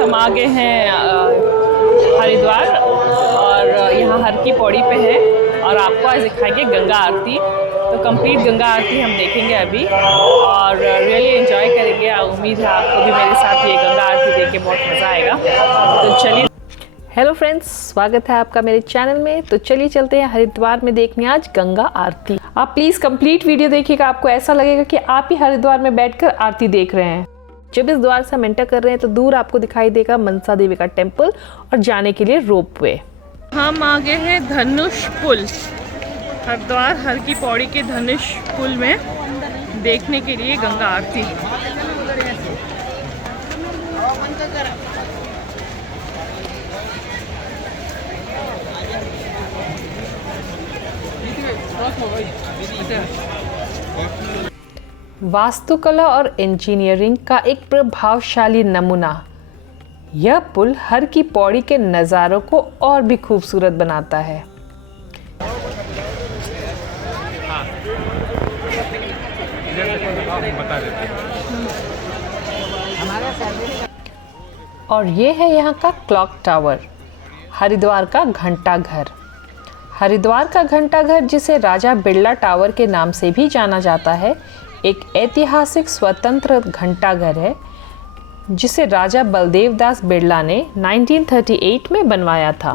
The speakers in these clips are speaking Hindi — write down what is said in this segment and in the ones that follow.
हम आ गए हैं हरिद्वार और यहाँ हर की पौड़ी पे है और आपको आज दिखाएंगे गंगा आरती। तो कंप्लीट गंगा आरती हम देखेंगे अभी और रियली एंजॉय करेंगे। उम्मीद है आपको भी मेरे साथ ये गंगा आरती देख के बहुत मज़ा आएगा। तो चलिए। हेलो फ्रेंड्स, स्वागत है आपका मेरे चैनल में। तो चलिए चलते हैं हरिद्वार में देखने आज गंगा आरती। आप प्लीज़ कंप्लीट वीडियो देखिएगा, आपको ऐसा लगेगा कि आप ही हरिद्वार में बैठकर आरती देख रहे हैं। जब इस द्वार से हम एंटर कर रहे हैं तो दूर आपको दिखाई देगा मनसा देवी का टेम्पल और जाने के लिए रोपवे। हम आ गए हैं धनुष पुल, हरिद्वार हर की पौड़ी के धनुष पुल में देखने के लिए गंगा आरती। वास्तुकला और इंजीनियरिंग का एक प्रभावशाली नमूना, यह पुल हर की पौड़ी के नज़ारों को और भी खूबसूरत बनाता है। और ये है यहाँ का क्लॉक टावर, हरिद्वार का घंटा घर। हरिद्वार का घंटा घर, जिसे राजा बिरला टावर के नाम से भी जाना जाता है, एक ऐतिहासिक स्वतंत्र घंटा घर है जिसे राजा बलदेव दास बिरला ने 1938 में बनवाया था।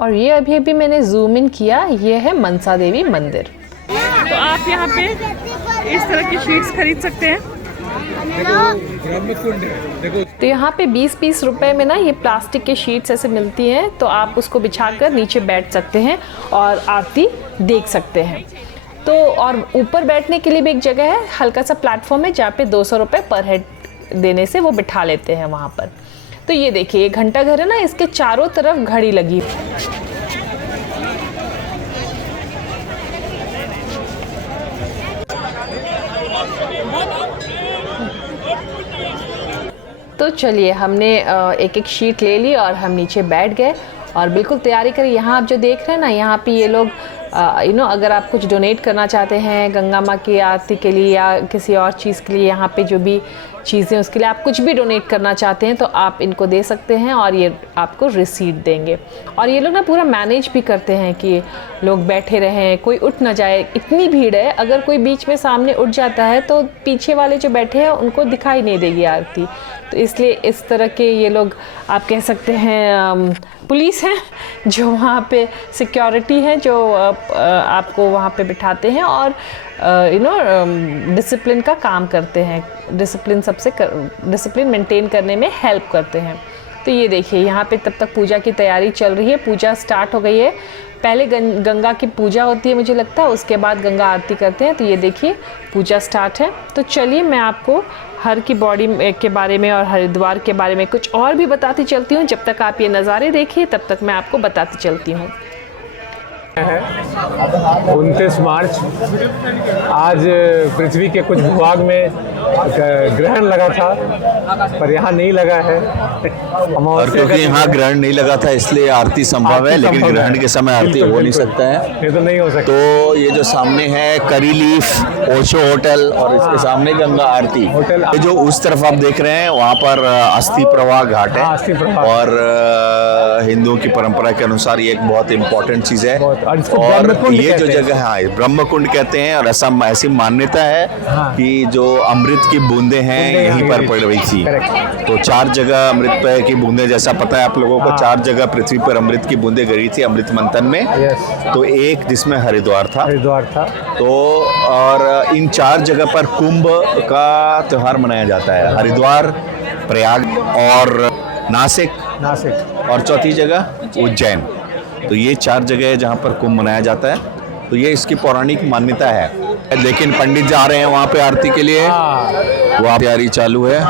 और ये अभी मैंने जूम इन किया, ये है मनसा देवी मंदिर। तो आप यहाँ पे इस तरह की शीट्स खरीद सकते हैं। तो यहाँ पे 20-20 रुपए में ना ये प्लास्टिक के शीट्स ऐसे मिलती हैं, तो आप उसको बिछाकर नीचे बैठ सकते हैं और आरती देख सकते हैं। तो और ऊपर बैठने के लिए भी एक जगह है, हल्का सा प्लेटफॉर्म है जहाँ पे 200 रुपये पर हेड देने से वो बिठा लेते हैं वहाँ पर। तो ये देखिए, ये घंटा घर है ना, इसके चारों तरफ घड़ी लगी। तो चलिए, हमने एक एक शीट ले ली और हम नीचे बैठ गए और बिल्कुल तैयारी करी। यहाँ आप जो देख रहे हैं ना, यहाँ पे ये लोग अगर आप कुछ डोनेट करना चाहते हैं गंगा माँ की आरती के लिए या किसी और चीज़ के लिए, यहाँ पे जो भी चीज़ें उसके लिए आप कुछ भी डोनेट करना चाहते हैं तो आप इनको दे सकते हैं और ये आपको रिसीट देंगे। और ये लोग ना पूरा मैनेज भी करते हैं कि लोग बैठे रहें, कोई उठ ना जाए। इतनी भीड़ है, अगर कोई बीच में सामने उठ जाता है तो पीछे वाले जो बैठे हैं उनको दिखाई नहीं देगी आरती। तो इसलिए इस तरह के ये लोग आप कह सकते हैं पुलिस हैं जो वहाँ पे सिक्योरिटी है, जो आपको वहाँ पे बिठाते हैं और डिसिप्लिन का काम करते हैं, डिसिप्लिन मेंटेन करने में हेल्प करते हैं। तो ये देखिए, यहाँ पे तब तक पूजा की तैयारी चल रही है, पूजा स्टार्ट हो गई है। पहले गंगा की पूजा होती है मुझे लगता है, उसके बाद गंगा आरती करते हैं। तो ये देखिए, पूजा स्टार्ट है। तो चलिए, मैं आपको हर की पौड़ी के बारे में और हरिद्वार के बारे में कुछ और भी बताती चलती हूँ। जब तक आप ये नज़ारे देखिए तब तक मैं आपको बताती चलती हूँ। 29 मार्च आज पृथ्वी के कुछ भूभाग में ग्रहण लगा था, पर यहाँ नहीं लगा है। और क्योंकि यहाँ ग्रहण नहीं लगा था इसलिए आरती संभव है, लेकिन ग्रहण के समय आरती हो नहीं सकता है। ये तो नहीं हो सकता। तो ये जो सामने है करी लीफ ओशो होटल और इसके सामने गंगा आरती होटल, ये जो उस तरफ आप देख रहे हैं वहाँ पर अस्थि प्रवाह घाट है और हिंदुओं की परंपरा के अनुसार ये एक बहुत इम्पोर्टेंट चीज़ है। और ये जो जगह है ब्रह्म कुंड कहते हैं और ऐसी मान्यता है कि जो अमृत की बूंदें हैं यहीं पर पड़ रही थी। तो 4 जगह अमृत की बूंदें, जैसा पता है आप लोगों को, 4 जगह पृथ्वी पर अमृत की बूंदें गिरी थी अमृत मंथन में। तो एक जिसमें हरिद्वार था। तो और इन 4 जगह पर कुंभ का त्योहार मनाया जाता है। हरिद्वार प्रयाग और नासिक नासिक। और चौथी जगह उज्जैन। तो ये 4 जगह है जहाँ पर कुंभ मनाया जाता है। तो ये इसकी पौराणिक मान्यता है। लेकिन पंडित जा रहे हैं वहाँ पे आरती के लिए, वहाँ तैयारी चालू है।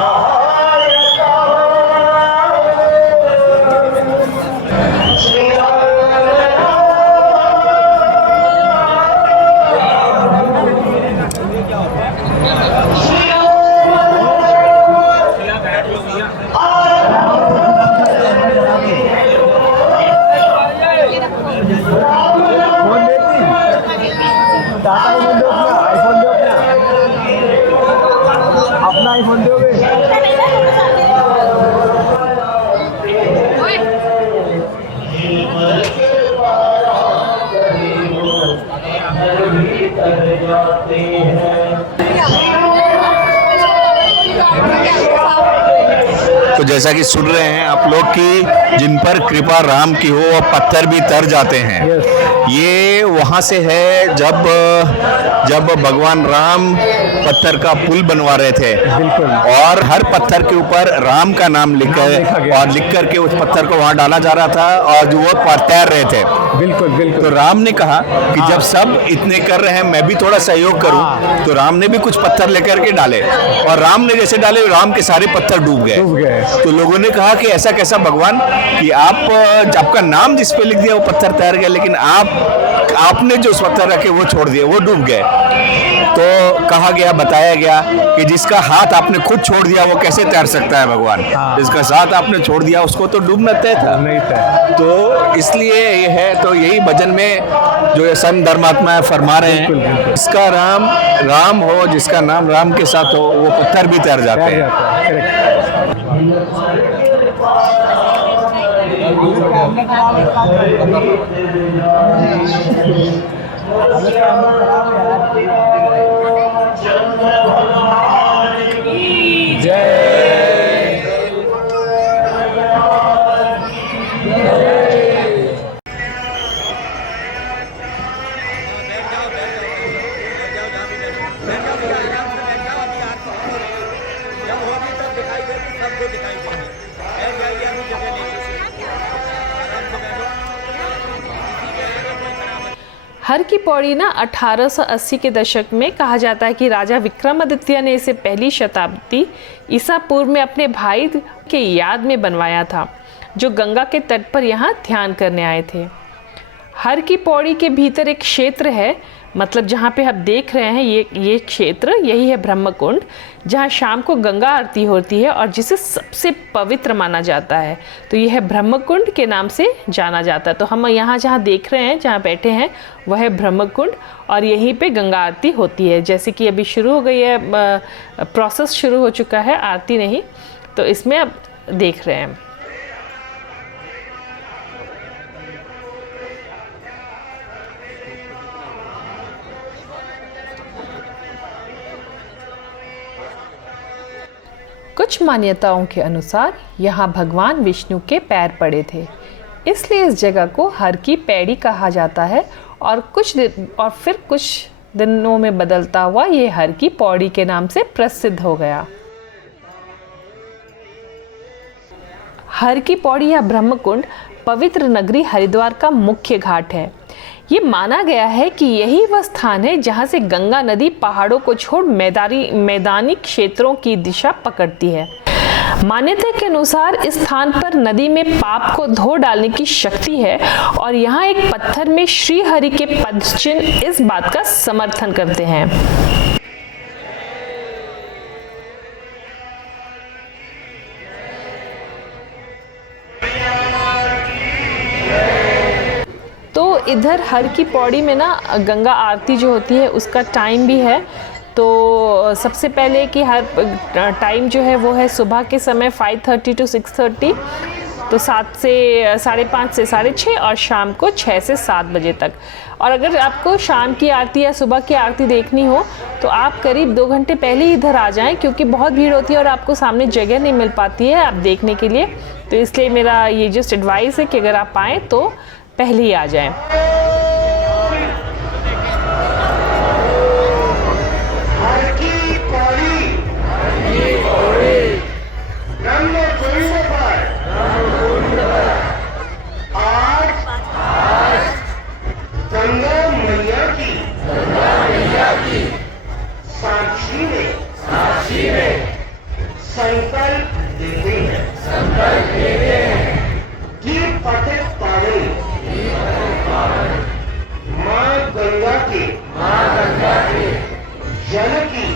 तो जैसा कि सुन रहे हैं आप लोग कि जिन पर कृपा राम की हो वो पत्थर भी तर जाते हैं। ये वहाँ से है जब भगवान राम पत्थर का पुल बनवा रहे थे और हर पत्थर के ऊपर राम का नाम लिख करके उस पत्थर को वहाँ डाला जा रहा था और जो वो तैर रहे थे। बिल्कुल। तो राम ने कहा कि जब सब इतने कर रहे हैं मैं भी थोड़ा सहयोग करूं। तो राम ने भी कुछ पत्थर लेकर के डाले और राम ने जैसे डाले राम के सारे पत्थर डूब गए। तो लोगों ने कहा कि ऐसा कैसा भगवान कि आपका नाम जिस पे लिख दिया वो पत्थर तैर गया, लेकिन आपने जो उस पत्थर रखे वो छोड़ दिए, वो डूब गए। तो कहा गया, बताया गया कि जिसका हाथ आपने खुद छोड़ दिया वो कैसे तैर सकता है भगवान। जिसका हाथ आपने छोड़ दिया उसको तो डूबना तय था। तो इसलिए ये है, तो यही भजन में जो ये संत धर्मात्मा फरमा रहे हैं, जिसका राम हो, जिसका नाम राम के साथ हो, वो पत्थर भी तैर जाते हैं। हर की पौड़ी ना 1880 के दशक में कहा जाता है कि राजा विक्रमादित्य ने इसे पहली शताब्दी ईसा पूर्व में अपने भाई के याद में बनवाया था, जो गंगा के तट पर यहाँ ध्यान करने आए थे। हर की पौड़ी के भीतर एक क्षेत्र है, मतलब जहाँ पे आप देख रहे हैं ये क्षेत्र, यही है ब्रह्मकुंड, जहाँ शाम को गंगा आरती होती है और जिसे सबसे पवित्र माना जाता है। तो यह ब्रह्मकुंड के नाम से जाना जाता है। तो हम यहाँ जहाँ देख रहे हैं, जहाँ बैठे हैं, वह है ब्रह्मकुंड और यहीं पे गंगा आरती होती है। जैसे कि अभी शुरू हो गई है, प्रोसेस शुरू हो चुका है, आरती नहीं, तो इसमें अब देख रहे हैं। कुछ मान्यताओं के अनुसार यहाँ भगवान विष्णु के पैर पड़े थे, इसलिए इस जगह को हर की पैड़ी कहा जाता है और फिर कुछ दिनों में बदलता हुआ ये हर की पौड़ी के नाम से प्रसिद्ध हो गया। हर की पौड़ी या ब्रह्मकुंड पवित्र नगरी हरिद्वार का मुख्य घाट है। ये माना गया है कि यही वह स्थान है जहाँ से गंगा नदी पहाड़ों को छोड़ मैदानी क्षेत्रों की दिशा पकड़ती है। मान्यता के अनुसार इस स्थान पर नदी में पाप को धो डालने की शक्ति है और यहाँ एक पत्थर में श्री हरि के पद चिन्ह इस बात का समर्थन करते हैं। तो इधर हर की पौड़ी में ना गंगा आरती जो होती है उसका टाइम भी है। तो सबसे पहले कि हर टाइम जो है वो है सुबह के समय 5:30 to 6:30, तो 7 से 5:30 से 6:30 और शाम को 6 से 7 बजे तक। और अगर आपको शाम की आरती या सुबह की आरती देखनी हो तो आप करीब 2 घंटे पहले ही इधर आ जाएं, क्योंकि बहुत भीड़ होती है और आपको सामने जगह नहीं मिल पाती है आप देखने के लिए। तो इसलिए मेरा ये जस्ट एडवाइस है कि अगर आप आएँ तो पहले ही आ जाएं। हर संकल्प लेते हैं कि पतित पावन माँ गंगा के जल की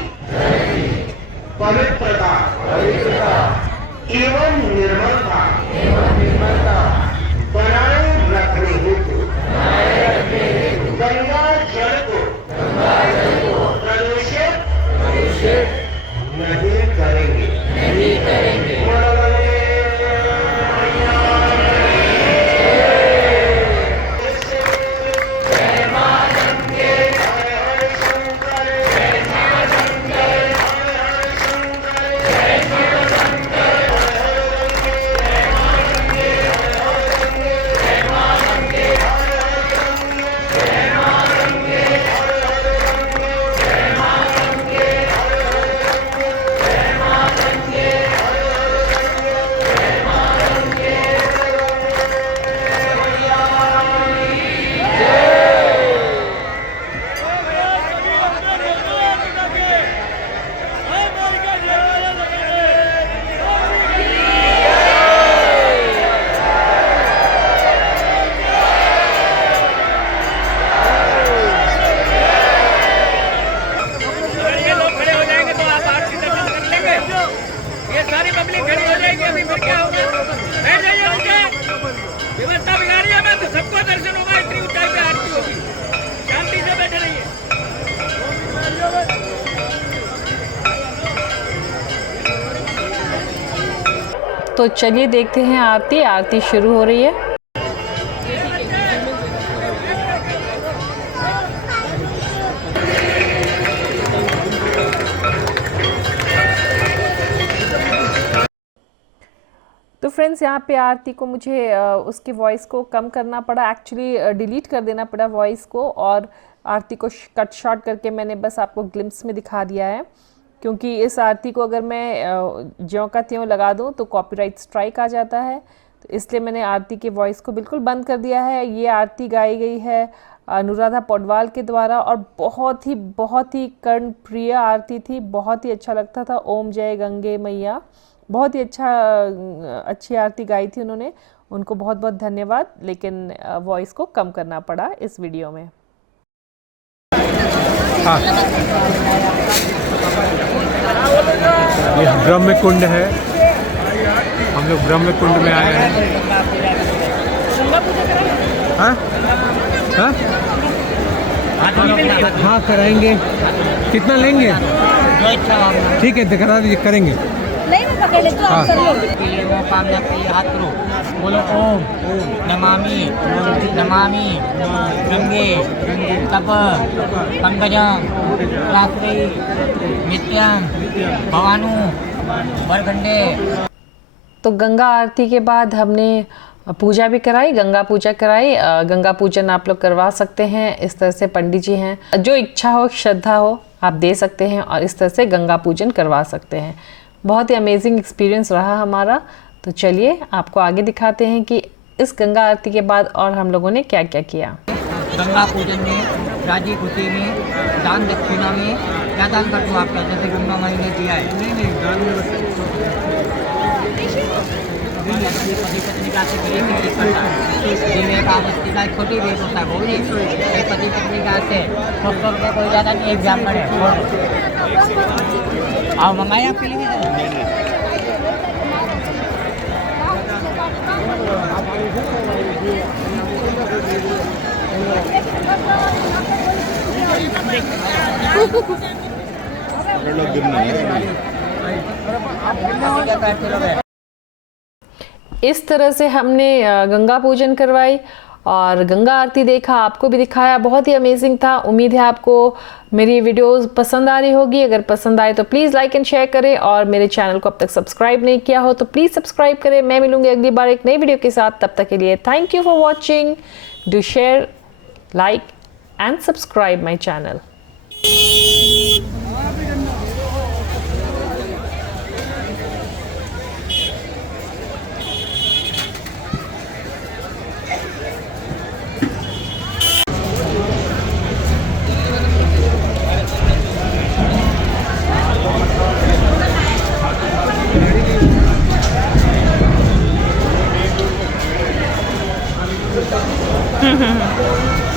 पवित्रता एवं निर्मलता बनाए रखने हेतु गंगा जल को प्रदूषित नहीं करेंगे। व्यवस्था बिगाड़ी है, मैं तो सबको दर्शन होगा, इतनी ऊंचाई पे आरती होगी, शांति से बैठे रहिए। तो चलिए देखते हैं आरती शुरू हो रही है। तो फ्रेंड्स, यहाँ पे आरती को मुझे उसकी वॉइस को कम करना पड़ा, एक्चुअली डिलीट कर देना पड़ा वॉइस को, और आरती को कट शॉर्ट करके मैंने बस आपको ग्लिम्स में दिखा दिया है, क्योंकि इस आरती को अगर मैं ज्यों का त्यों लगा दूँ तो कॉपीराइट स्ट्राइक आ जाता है। तो इसलिए मैंने आरती की वॉइस को बिल्कुल बंद कर दिया है। ये आरती गाई गई है अनुराधा पौडवाल के द्वारा, और बहुत ही कर्णप्रिय आरती थी, बहुत ही अच्छा लगता था। ओम जय गंगे मैया, बहुत ही अच्छी आरती गाई थी उन्होंने, उनको बहुत बहुत धन्यवाद। लेकिन वॉइस को कम करना पड़ा इस वीडियो में। हाँ, ये ब्रह्म कुंड है, हम लोग ब्रह्म कुंड में आए हैं। हाँ हाँ हाँ, कराएंगे। कितना लेंगे? ठीक है, करा दीजिए, करेंगे। हाँ। हाथ करो, बोलो ओम नमामि नमामि गंगे तप पंकजं रात्रि नित्यं भवानु वरखंडे। तो गंगा आरती के बाद हमने पूजा भी कराई, गंगा पूजा कराई। गंगा पूजन आप लोग करवा सकते हैं, इस तरह से पंडित जी हैं, जो इच्छा हो श्रद्धा हो आप दे सकते हैं, और इस तरह से गंगा पूजन करवा सकते हैं। बहुत ही अमेजिंग एक्सपीरियंस रहा हमारा। तो चलिए आपको आगे दिखाते हैं कि इस गंगा आरती के बाद और हम लोगों ने क्या क्या किया। गंगा पूजन में, राजी खुशी में, दान दक्षिणा में क्या दान करते हो आप? जैसे गंगा माई ने दिया है। नहीं दान में पति पत्नी का का छोटी भेद होता है, बोलिए पति पत्नी का से कोई ज़्यादा नहीं, एक ब्राह्मण है। आओ मंगाए आपके लिए। इस तरह से हमने गंगा पूजन करवाई और गंगा आरती देखा, आपको भी दिखाया, बहुत ही अमेजिंग था। उम्मीद है आपको मेरी वीडियोस पसंद आ रही होगी। अगर पसंद आए तो प्लीज़ लाइक एंड शेयर करें, और मेरे चैनल को अब तक सब्सक्राइब नहीं किया हो तो प्लीज़ सब्सक्राइब करें। मैं मिलूंगी अगली बार एक नई वीडियो के साथ, तब तक के लिए thank you for watching. Do share, like and subscribe my channel. Hmm, hmm,